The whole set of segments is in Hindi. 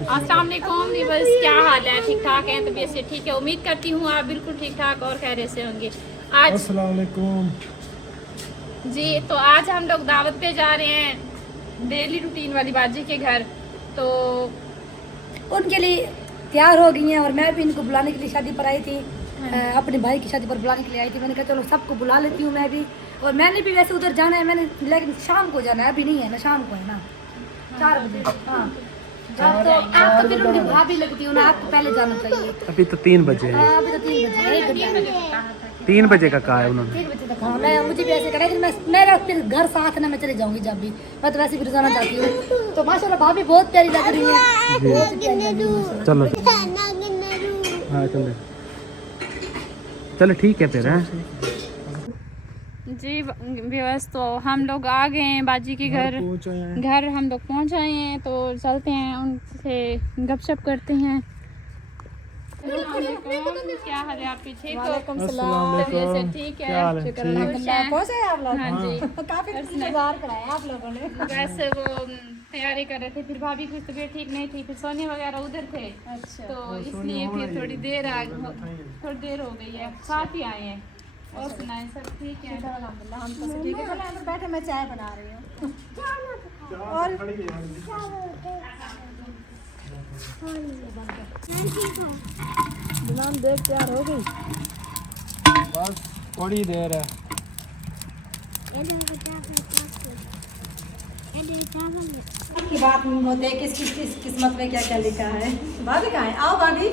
अस्सलाम वालेकुम। बस क्या हाल है? ठीक ठाक हैं? तबीयत से ठीक है? उम्मीद करती हूँ आप बिल्कुल ठीक ठाक और खैरियत से होंगे। आज अस्सलाम वालेकुम जी, तो आज हम लोग दावत पे जा रहे हैं डेली रूटीन वाली बाजी के घर। तो उनके लिए तैयार हो गई हैं और मैं भी इनको बुलाने के लिए शादी पर आई थी। अपने भाई की शादी पर बुलाने के लिए आई थी। मैंने कहा चलो सबको बुला लेती हूँ मैं भी। और मैंने भी वैसे उधर जाना है मैंने, लेकिन शाम को जाना है, अभी नहीं है ना, शाम को है ना 4 बजे। हाँ तो आप तो फिर उनकी भाभी लगती हो ना, आपको पहले जाना चाहिए। अभी तो 3 बजे है। हाँ अभी तो 3 बजे है, 1 घंटा है। 3 बजे का कहा है उन्होंने। 3 बजे तक। हाँ मैं मुझे भी ऐसे करा कि मेरा फिर घर साथ है ना, मैं चले जाऊंगी जब भी। मैं तो वैसे भी रोजाना जाती हूँ। तो माशाल्लाह भाभी बहुत प्यारी लग रही है, बहुत प्यारी लग रही है। चलो हाँ चलो चलो ठीक है फिर है। जी व्यवस्थ तो हम लोग आ गए हैं बाजी के घर हम लोग पहुँच आए हैं। तो चलते हैं उनसे गपशप करते हैं। क्या हाल है आपकी? ठीक हो? तबीयत से ठीक है? पहुंचे आप लोग? हाँ जी। काफी इंतजार कराया आप लोगों ने। वैसे वो तैयारी कर रहे थे, फिर भाभी की तबीयत ठीक नहीं थी, फिर सोने वगैरह उधर थे। अच्छा। तो इसलिए फिर थोड़ी देर हो गई है, साथ ही आए हैं। और सुनाएं, सब ठीक है? अल्हम्दुलिल्लाह हम तो ठीक है। चलो अंदर बैठे, मैं चाय बना रही हूँ। और दुल्हन देख तैयार हो गई, बस थोड़ी देर है। की बात नहीं होते, किसकी किस्मत में क्या क्या लिखा है। भाभी कहाँ है? आओ भाभी।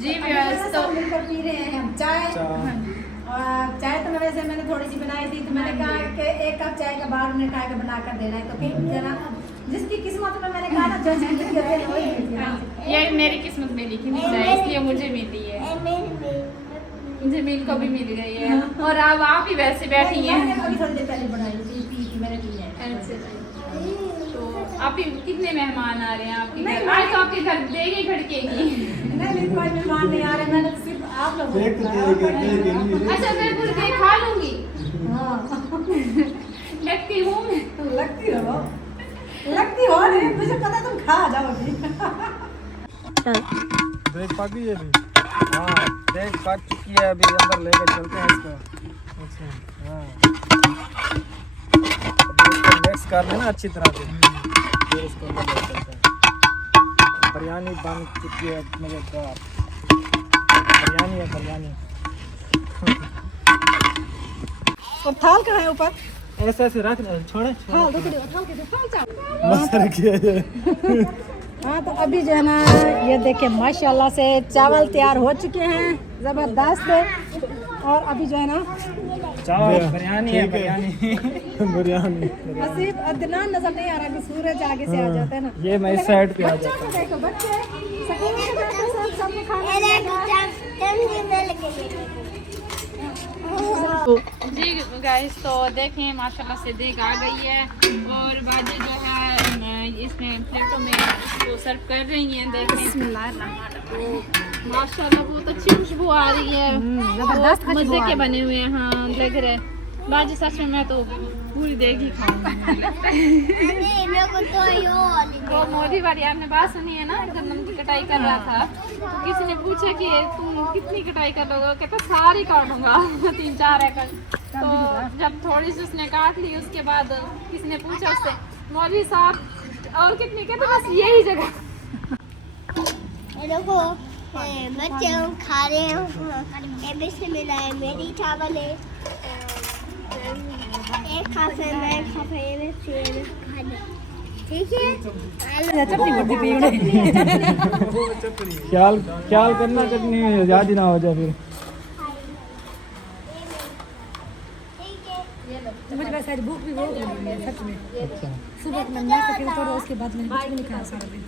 जी व्यवस्था तो मिलकर पी रहे हैं हम चाय। और चाय तो वैसे मैंने थोड़ी सी बनाई थी, तो मैंने कहा कि 1 कप चाय का बाहर उन्हें उठा के बना कर देना है। तो फिर जना जिसकी किस्मत में, मैंने कहा ना जो चीज़ लिखी होती है वही मिलती है। ये मेरी किस्मत में लिखी मिल जाए, इसलिए मुझे मिली है। जमीन को भी मिल गई है। और अब आप ही वैसे बैठी हैं। मैंने अभी थोड़ी देर पहले बनाई थी, पी थी मैंने, पी है। तो आप ही कितने मेहमान आ रहे हैं आपके घर? आज तो आपके घर देगी खड़केगी। नहीं कोई मेहमान नहीं आ रहे, मैंने तो सिर्फ आप लोगों को। अच्छा मैं पूरी देर खा लूंगी। हाँ लगती हूँ मैं। लगती हो नहीं, मुझे पता तुम खा जाओगी। देख पक गई है अभी। हाँ देख पक चुकी है, अभी अंदर लेकर चलते हैं इसको। अच्छा हाँ मिक्स कर लेना अच्छी तरह से, फिर इसको अंदर ले चलते हैं। बिरयानी बन चुकी है मज़ेदार। बिरयानी है बिरयानी। और थाल कहाँ है ऊपर? ऐसे ऐसे रख छोड़े। हाँ दूसरी थाल के थाल चावल। मस्त रखिए ये। हाँ तो अभी जो है ना, ये देखिए माशाल्लाह से चावल तैयार हो चुके हैं, ज़बरदस्त है। और अभी जो है ना चावल बिरयानी है बिरयानी। बिरयानी नसीब अदनान नजर नहीं आ रहा कि सूरज आगे से आ जाता है ना। ये मैं इस साइड पे आ बच्चों जाता को देखो, बच्चे स्कूल से बैठे सबको खाना मिलेगा। जी गाइस तो देखें माशाल्लाह से देग आ गई है। और बाजी जो है इसमें प्लेटों में वो सर्व कर रही हैं। देखें माशाल्लाह बहुत अच्छी खुशबू आ रही है, जबरदस्त बहुत मजे के बने हुए हैं। हाँ लग रहा है बाजी, सच में मैं तो पूरी देग ही खाऊंगी। वो मोदी वाली आपने बात सुनी है ना, गंदम की कटाई कर रहा था, तो किसी ने पूछा कि तुम कितनी कटाई कर लोगे? कहता सारी काटूंगा 3-4 एकड़। तो जब थोड़ी सी उसने काट ली, उसके बाद किसी ने पूछा उससे, मौलवी साहब और कितनी? कहते बस यही जगह। देखो बच्चे खा रहे हैं, मिला है मेरी चावल है, एक खाफे में खाफे खाने, ठीक है। ख्याल ख्याल करना चटनी याद ही ना हो जाए फिर। मुझे वैसे आज भूख भी बहुत लगी है सच में। सुबह में नाश्ता किया थोड़ा, उसके बाद मैंने कुछ भी नहीं खाया सारा दिन।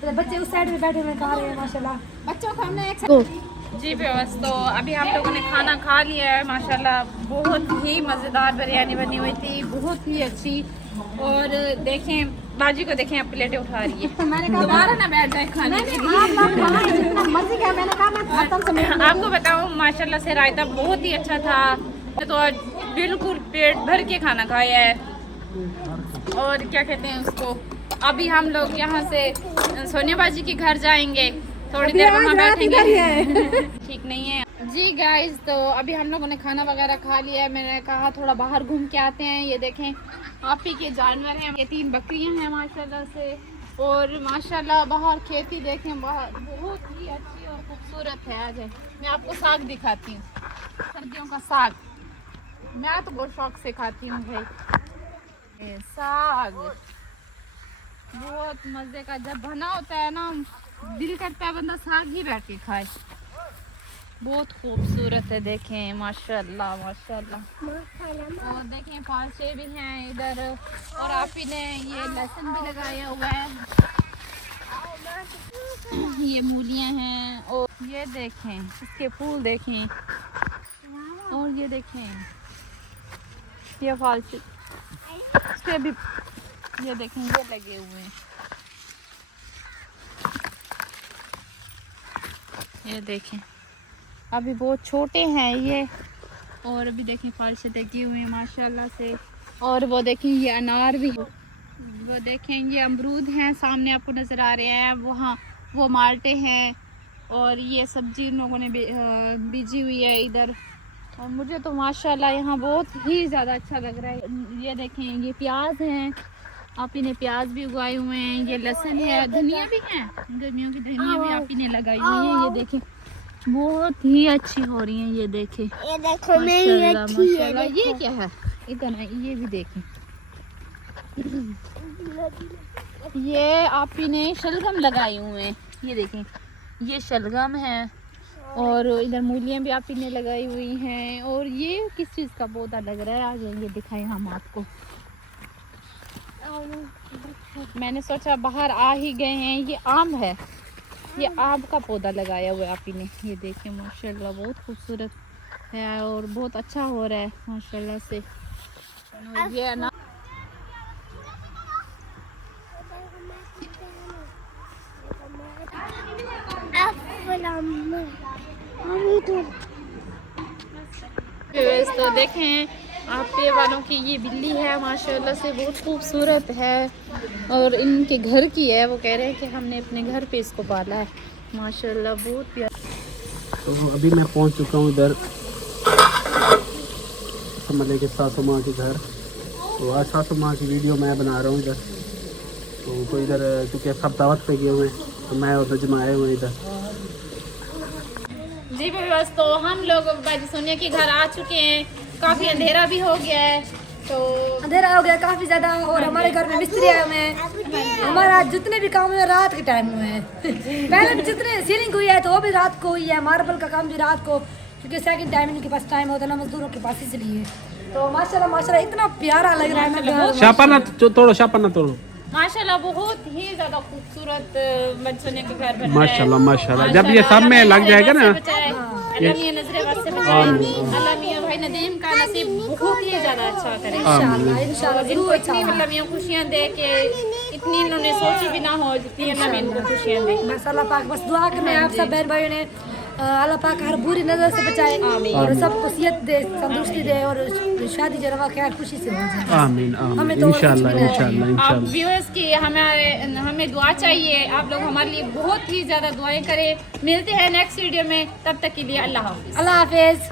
तो बच्चे उस साइड में बैठे हुए खा रहे हैं माशाल्लाह। बच्चों को हमने एक जी व्यवस्था तो अभी हम लोगों ने खाना खा लिया है। माशाल्लाह बहुत ही मज़ेदार बिरयानी बनी हुई थी, बहुत ही अच्छी। और देखें बाजी को देखें, अब प्लेटें उठा रही है। मैंने कहा दोबारा ना बैठ जाए खाने के लिए। आपको बताऊं माशाल्लाह से रायता बहुत ही अच्छा था। तो आज बिल्कुल पेट भर के खाना खाया है। और क्या कहते हैं उसको, अभी हम लोग यहाँ से सोनिया बाजी के घर जाएंगे, थोड़ी देर वहाँ बैठेंगे। ठीक नहीं है जी गाइस। तो अभी हम लोगों ने खाना वगैरह खा लिया है, मैंने कहा थोड़ा बाहर घूम के आते हैं। ये देखें आप ही के जानवर हैं, ये 3 बकरियां हैं माशाल्लाह से, और माशाल्लाह बाहर खेती देखें, बाहर बहुत ही अच्छी और खूबसूरत है। आज मैं आपको साग दिखाती हूँ, सर्दियों का साग, मैं तो बहुत शौक से खाती हूँ भाई। ये साग बहुत मज़े का जब बना होता है ना, दिल करता है बंदा साग ही बैठ के खाए। बहुत खूबसूरत है, देखें माशाल्लाह माशाल्लाह। और देखें पालचे भी हैं इधर, और आप ही ने ये लहसुन भी लगाया हुआ है, ये मूलियाँ हैं, और ये देखें इसके फूल देखें, और ये देखें ये पालचे, इस पे भी ये देखें ये लगे हुए हैं, ये देखें अभी बहुत छोटे हैं ये, और अभी देखें फल से लगे हुए हैं माशाल्लाह से। और वो देखें ये अनार भी, वो देखें ये अमरूद हैं सामने आपको नज़र आ रहे हैं, वहाँ वो माल्टे हैं, और ये सब्जी इन लोगों ने बीजी हुई है इधर। और मुझे तो माशाल्लाह यहाँ बहुत ही ज़्यादा अच्छा लग रहा है। ये देखें ये प्याज हैं, आप ही ने प्याज भी उगाए हुए हैं, ये लहसुन है, धनिया भी है, गर्मियों की धनिया भी आप ही ने लगाई हुई है। ये देखें बहुत ही अच्छी हो रही हैं, ये देखें ये देखो मेरी अच्छी है। ये क्या है इधर है, ये भी देखें ये आप ही ने शलगम लगाए हुए हैं, ये देखें ये शलगम है, और इधर मूलियाँ भी आप ही ने लगाई हुई हैं। और ये किस चीज़ का पौधा लग रहा है, आ जाइए दिखाएं हम आपको। मैंने सोचा बाहर आ ही गए हैं, ये आम है, ये आम का पौधा लगाया हुआ है आप ही ने, ये देखें माशाल्लाह बहुत खूबसूरत है और बहुत अच्छा हो रहा है माशाल्लाह से। ये ना तो देखें आप ये वालों की ये बिल्ली है माशाल्लाह से बहुत खूबसूरत है, और इनके घर की है, वो कह रहे हैं कि हमने अपने घर पे इसको पाला है माशाल्लाह बहुत प्यारा। तो अभी मैं पहुंच चुका हूं इधर समझे के सासू माँ के घर। तो आज सासू माँ की वीडियो मैं बना रहा हूँ इधर, तो इधर क्योंकि सब दावत पे गए हुए हैं, तो मैं और नजमा आए हुए इधर। जी बस तो हम लोग बाजी सोनिया के घर आ चुके हैं, काफ़ी अंधेरा भी हो गया है, तो अंधेरा हो गया काफी ज्यादा, और हमारे घर में मिस्त्री आए हुए हैं। हमारा जितने भी काम है रात के टाइम हुए हैं। पहले भी जितने सीलिंग हुई है तो वो भी रात को हुई है, मार्बल का काम भी रात को, क्योंकि सेकंड टाइम इनके पास टाइम होता है ना मजदूरों के पास, इसलिए। तो माशाल्लाह माशाल्लाह इतना प्यारा लग रहा है ना, शापा ना तोड़ो माशाल्लाह बहुत ही ज्यादा खूबसूरत सोनिया के घर बन माशाल्लाह माशाल्लाह। जब ये सब में लग जाएगा ना, अल्लाह मियां भाई नदीम का नसीब बहुत ही ज्यादा अच्छा करे इंशाल्लाह इंशाल्लाह इनको इतनी मतलब ये खुशियाँ दे के इतनी इन्होंने सोची भी ना हो जितनी अल्लाह में इनको खुशियाँ दे। बस अल्लाह पाक बस दुआ करना है आप सब बहन भाइयों ने, अल्लाह पाक हर बुरी नज़र से बचाए और सबको सेहत दे, तंदुरुस्ती दे, और शादी जरा खैर खुशी से हो जाए। आमीन आमीन तो इंशाल्लाह इंशाल्लाह आप इंशाल्लाह। व्यूअर्स की हमें दुआ चाहिए, आप लोग हमारे लिए बहुत ही ज़्यादा दुआएं करें। मिलते हैं नेक्स्ट वीडियो में, तब तक के लिए अल्लाह हाफ़िज़। अल्लाह हाफिज।